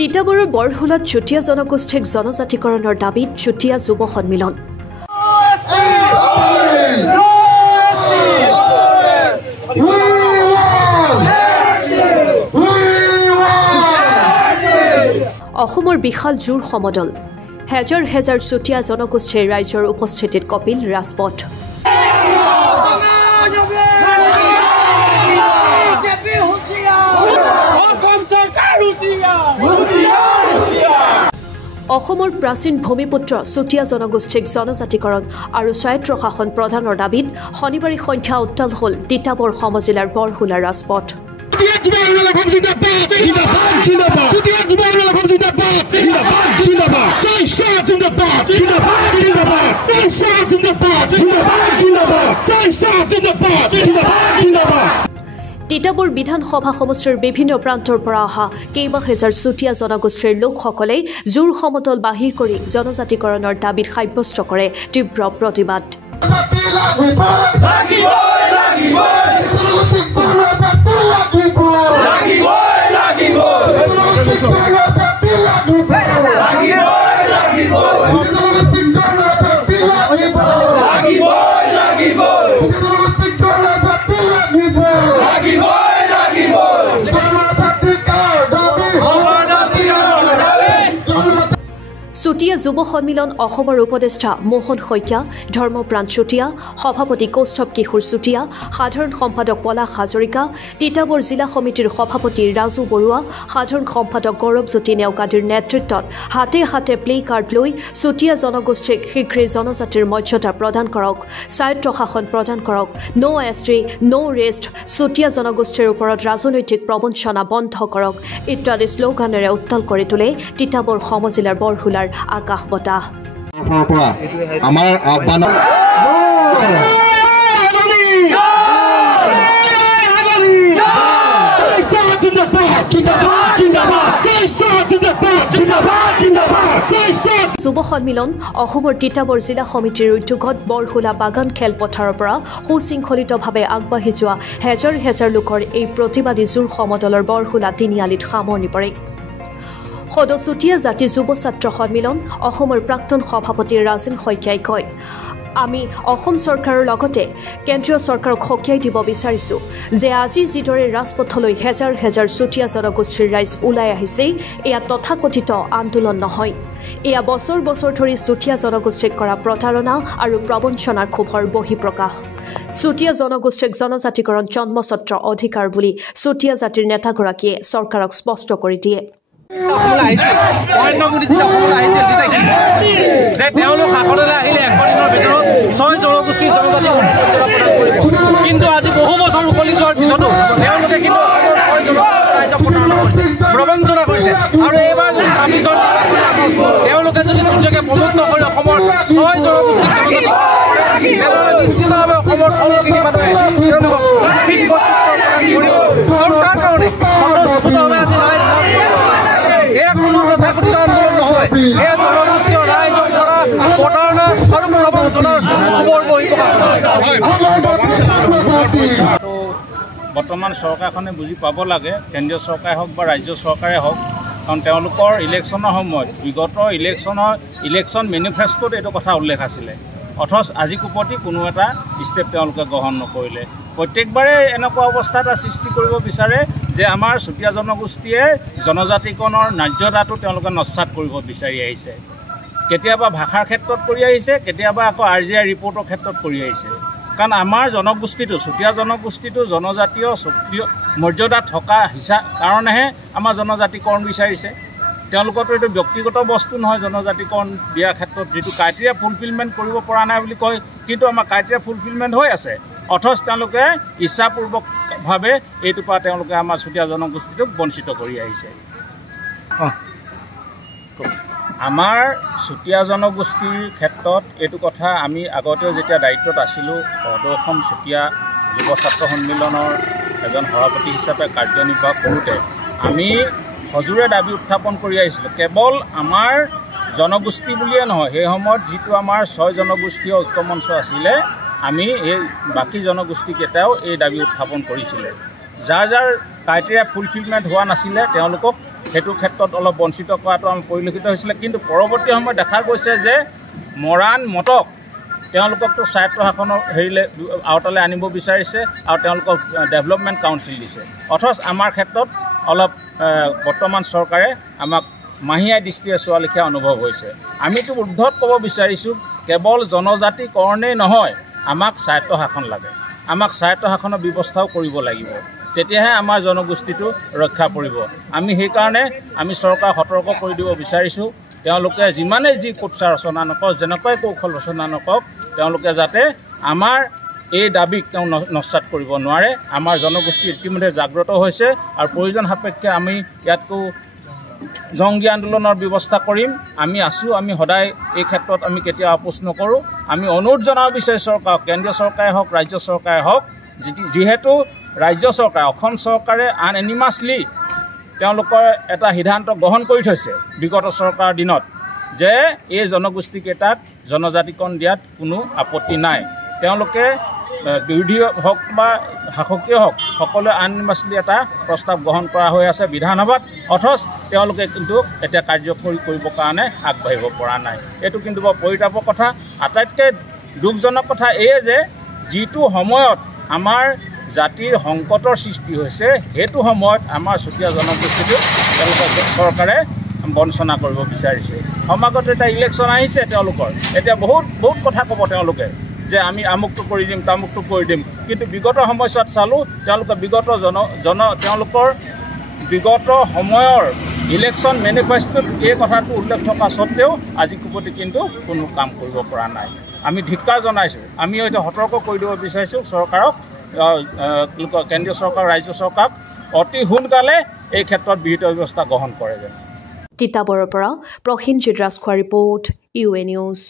তিতাবৰৰ বৰহুলাত চুতীয়া জনগোষ্ঠীক জনজাতিকৰণৰ দাবীত চুতীয়া যুৱ সন্মিলন। অসমৰ বিশাল জোৰ সমদল হেজাৰ হেজাৰ চুতীয়া জনগোষ্ঠীৰ ৰাইজৰ উপস্থিতিত কপিল ৰাজপথ। অসমৰ প্ৰাচীন ভূমিপুত্ৰ চুতীয়া জনগোষ্ঠীক জনজাতিকৰণ আৰু স্বায়ত্ত শাসন প্ৰদানৰ দাবীত শনিবাৰে সন্ধ্যা উত্তাল হ'ল তিতাবৰ সমজিলাৰ বৰহুলা ৰাজপথ। তিতাবৰ বিধানসভা সমষ্টিৰ বিভিন্ন প্ৰান্তৰ পৰা অহা কেইবা হেজাৰ চুতীয়া জনগোষ্ঠীৰ লোকসকলে জোৰ সমতল বাহিৰ কৰি জনজাতিকৰণৰ দাবীত সাব্যস্ত কৰে তীব্ৰ প্ৰতিবাদ। চুতীয়া যুৱ সন্মিলন অসমৰ উপদেষ্টা মোহন শইকীয়া, ধৰ্মপ্ৰাণ চুতীয়া, সভাপতি কৌস্তভ কিশোৰ চুতীয়া, সাধাৰণ সম্পাদক পলাশ হাজৰিকা, তিতাবৰ জিলা সমিতিৰ সভাপতি ৰাজু বৰুৱা, সাধাৰণ সম্পাদক গৌৰৱজ্যোতি নেওগ আদিৰ নেতৃত্বত হাতে হাতে প্লে কাৰ্ড লৈ চুতীয়া জনগোষ্ঠীক শীঘ্ৰেই জনজাতিৰ মৰ্যাদা প্ৰদান কৰক, স্বায়ত্ত শাসন প্ৰদান কৰক, ন' ST, ন' ৰেষ্ট, চুতীয়া জনগোষ্ঠীৰ ওপৰত ৰাজনৈতিক প্ৰবঞ্চনা বন্ধ কৰক ইত্যাদি শ্লোগানেৰে উত্তাল কৰি তোলে তিতাবৰ সমজিলাৰ বৰহুলাৰ আকাশ বতাহ। আমাৰ আহ্বান যুৱ সন্মিলন অসমৰ তিতাবৰ জিলা সমিতিৰ উদ্যোগত বৰহুলা বাগান খেলপথাৰৰ পৰা সুশৃংখলিতভাৱে আগবাঢ়ি যোৱা হেজাৰ হেজাৰ লোকৰ এই প্ৰতিবাদী জোৰ সমদলৰ বৰহুলা তিনিআলিত সামৰণি পৰে। সদৌ চুতীয়া জাতি যুৱ ছাত্ৰ সন্মিলন অসমৰ প্ৰাক্তন সভাপতি ৰাজেন শইকীয়াই কয়, আমি অসম চৰকাৰৰ লগতে কেন্দ্ৰীয় চৰকাৰক সকীয়াই দিব বিচাৰিছো যে আজি যিদৰে ৰাজপথলৈ হেজাৰ হেজাৰ চুতীয়া জনগোষ্ঠীৰ ৰাইজ ওলাই আহিছে, এয়া তথাকথিত আন্দোলন নহয়, এয়া বছৰ বছৰ ধৰি চুতীয়া জনগোষ্ঠীক কৰা প্ৰতাৰণা আৰু প্ৰবঞ্চনাৰ ক্ষোভৰ বহিঃপ্ৰকাশ। চুতীয়া জনগোষ্ঠীক জনজাতিকৰণ জন্মস্বত্ব অধিকাৰ বুলি চুতীয়া জাতিৰ নেতাগৰাকীয়ে চৰকাৰক স্পষ্ট কৰি দিয়ে। নৰেন্দ্ৰ মোদী যেতিয়া অসমলৈ আহিছিল যে তেওঁলোক শাসনলৈ আহিলে 100 দিনৰ ভিতৰত 6 জনগোষ্ঠী জনজাতি প্ৰদান কৰিব, কিন্তু আজি বহু বছৰ উকলি যোৱাৰ পিছতো তেওঁলোকে কিন্তু প্ৰবঞ্চনা কৰিছে আৰু এইবাৰ যদি 26 তেওঁলোকে যদি সুযোগে প্ৰমুক্ত কৰি অসমৰ 6 জনগোষ্ঠী জনজাতি তেনেহ'লে নিশ্চিতভাৱে অসমৰ সকলোখিনি মানুহে তেওঁলোকক ঠিক প্ৰদান কৰিব আৰু তাৰ কাৰণে স্বতঃস্ফূৰ্তভাৱে আজি ৰাইজ এয়া কোনো তথাকথিত আন্দোলন নহয়, এয়া জনগোষ্ঠীয় ৰাইজৰ দ্বাৰা প্ৰতাৰণা আৰু প্ৰবঞ্চনাৰ খবৰ বহিঃপ্ৰকাশ। বৰ্তমান চৰকাৰখনে বুজি পাব লাগে, কেন্দ্ৰীয় চৰকাৰে হওক বা ৰাজ্য চৰকাৰে হওক, কাৰণ তেওঁলোকৰ ইলেকশ্যনৰ সময়ত বিগত ইলেকশ্যন মেনিফেষ্টোত এইটো কথা উল্লেখ আছিলে, অথচ আজি কোপতি কোনো এটা ষ্টেপ তেওঁলোকে গ্ৰহণ নকৰিলে। প্ৰত্যেকবাৰে এনেকুৱা অৱস্থা এটা সৃষ্টি কৰিব বিচাৰে যে আমাৰ চুতীয়া জনগোষ্ঠীয়ে জনজাতিকৰণৰ ন্যায্যতাটো তেওঁলোকে নস্যাৎ কৰিব বিচাৰি আহিছে। কেতিয়াবা ভাষাৰ ক্ষেত্ৰত কৰি আহিছে, কেতিয়াবা আকৌ RGI ৰিপৰ্টৰ ক্ষেত্ৰত কৰি আহিছে। কাৰণ আমাৰ জনগোষ্ঠীটো চুতীয়া জনগোষ্ঠীটো জনজাতীয় স্বকীয় মৰ্যাদা থকা কাৰণেহে আমাৰ জনজাতিকৰণ বিচাৰিছে। তেওঁলোকৰতো এইটো ব্যক্তিগত বস্তু নহয়, জনজাতিকৰণ দিয়াৰ ক্ষেত্ৰত যিটো ক্ৰাইটেৰিয়া ফুলফিলমেণ্ট কৰিব পৰা নাই বুলি কয়, কিন্তু আমাৰ ক্ৰাইটেৰিয়া ফুলফিলমেণ্ট হৈ আছে, অথচ তেওঁলোকে ইচ্ছাপূৰ্বকভাৱে এইটোৰ পৰা তেওঁলোকে আমাৰ চুতীয়া জনগোষ্ঠীটোক বঞ্চিত কৰি আহিছে। আমাৰ চুতীয়া জনগোষ্ঠীৰ ক্ষেত্ৰত এইটো কথা আমি আগতেও যেতিয়া দায়িত্বত আছিলোঁ, সদৌ অসম চুতীয়া যুৱ ছাত্ৰ সন্মিলনৰ এজন সভাপতি হিচাপে কাৰ্যনিৰ্বাহ কৰোঁতে আমি সজোৰে দাবী উত্থাপন কৰি আহিছিলোঁ। কেৱল আমাৰ জনগোষ্ঠী বুলিয়ে নহয়, সেই সময়ত যিটো আমাৰ 6 জনগোষ্ঠীয় ঐক্যমঞ্চ আছিলে, আমি এই বাকী জনগোষ্ঠীকেইটাও এই দাবী উত্থাপন কৰিছিলে। যাৰ যাৰ ক্ৰাইটেৰিয়া ফুলফিলমেণ্ট হোৱা নাছিলে তেওঁলোকক সেইটো ক্ষেত্ৰত অলপ বঞ্চিত কৰাটো আমি পৰিলক্ষিত হৈছিলে। কিন্তু পৰৱৰ্তী সময়ত দেখা গৈছে যে মৰাণ মটক তেওঁলোককতো স্বায়ত্ত শাসনৰ হেৰিলে আওতালৈ আনিব বিচাৰিছে আৰু তেওঁলোকক ডেভেলপমেণ্ট কাউন্সিল দিছে। অথচ আমাৰ ক্ষেত্ৰত অলপ বৰ্তমান চৰকাৰে আমাক মাহীয়াই দৃষ্টিৰে চোৱা লেখীয়া অনুভৱ হৈছে। আমিতো উদ্ধত ক'ব বিচাৰিছোঁ কেৱল জনজাতিকৰণেই নহয়, আমাক স্বায়ত্ত শাসন লাগে, আমাক স্বায়ত্ত শাসনৰ ব্যৱস্থাও কৰিব লাগিব, তেতিয়াহে আমাৰ জনগোষ্ঠীটো ৰক্ষা পৰিব। আমি সেইকাৰণে আমি চৰকাৰক সতৰ্ক কৰি দিব বিচাৰিছোঁ তেওঁলোকে যিমানেই যি কুৎসা ৰচনা নকৰক, যেনেকুৱাই কৌশল ৰচনা নকৰক, তেওঁলোকে যাতে আমাৰ এই দাবীক তেওঁ নস্যাৎ কৰিব নোৱাৰে। আমাৰ জনগোষ্ঠী ইতিমধ্যে জাগ্ৰত হৈছে আৰু প্ৰয়োজন সাপেক্ষে আমি ইয়াতকৈ জংগী আন্দোলনৰ ব্যৱস্থা কৰিম। আমি আছোঁ, আমি সদায় এই ক্ষেত্ৰত আমি কেতিয়াও আপোচ নকৰোঁ। আমি অনুৰোধ জনাব বিচাৰিছোঁ চৰকাৰক, কেন্দ্ৰীয় চৰকাৰে হওক ৰাজ্য চৰকাৰে হওক, যিহেতু ৰাজ্য চৰকাৰে অসম চৰকাৰে আনএনিমাছলি তেওঁলোকৰ এটা সিদ্ধান্ত গ্ৰহণ কৰি থৈছে বিগত চৰকাৰৰ দিনত যে এই জনগোষ্ঠীকেইটাক জনজাতিকৰণ দিয়াত কোনো আপত্তি নাই। তেওঁলোকে বিৰোধী হওক বা শাসকীয় হওক সকলোৱে আনএনিমাছলি এটা প্ৰস্তাৱ গ্ৰহণ কৰা হৈ আছে বিধানসভাত। অথচ তেওঁলোকে কিন্তু এতিয়া কাৰ্যকৰী কৰিবৰ কাৰণে আগবাঢ়িব পৰা নাই। এইটো কিন্তু বৰ পৰিতাপৰ কথা। আটাইতকৈ দুখজনক কথা এয়ে যে যিটো সময়ত আমাৰ জাতিৰ সংকটৰ সৃষ্টি হৈছে সেইটো সময়ত আমাৰ চুতীয়া জনগোষ্ঠীটোক তেওঁলোকৰ চৰকাৰে বঞ্চনা কৰিব বিচাৰিছে। সমাগত এটা ইলেকশ্যন আহিছে, তেওঁলোকৰ এতিয়া বহুত কথা ক'ব তেওঁলোকে যে আমি আমুকটো কৰি দিম তামুকটো কৰি দিম। কিন্তু বিগত সময়ছোৱাত চালোঁ তেওঁলোকে তেওঁলোকৰ বিগত সময়ৰ ইলেকশ্যন মেনিফেষ্টোত এই কথাটো উল্লেখ থকা স্বত্তেও আজি কুপতি কিন্তু কোনো কাম কৰিব পৰা নাই। আমি ধিক্কাৰ জনাইছোঁ। আমি এতিয়া সতৰ্ক কৰি দিব বিচাৰিছোঁ চৰকাৰক, কেন্দ্ৰীয় চৰকাৰ ৰাজ্য চৰকাৰক অতি সোনকালে এই ক্ষেত্ৰত বিহিত ব্যৱস্থা গ্ৰহণ কৰে যেন। তিতাবৰৰ পৰা Prasenjit Rajkhowa report, UA news.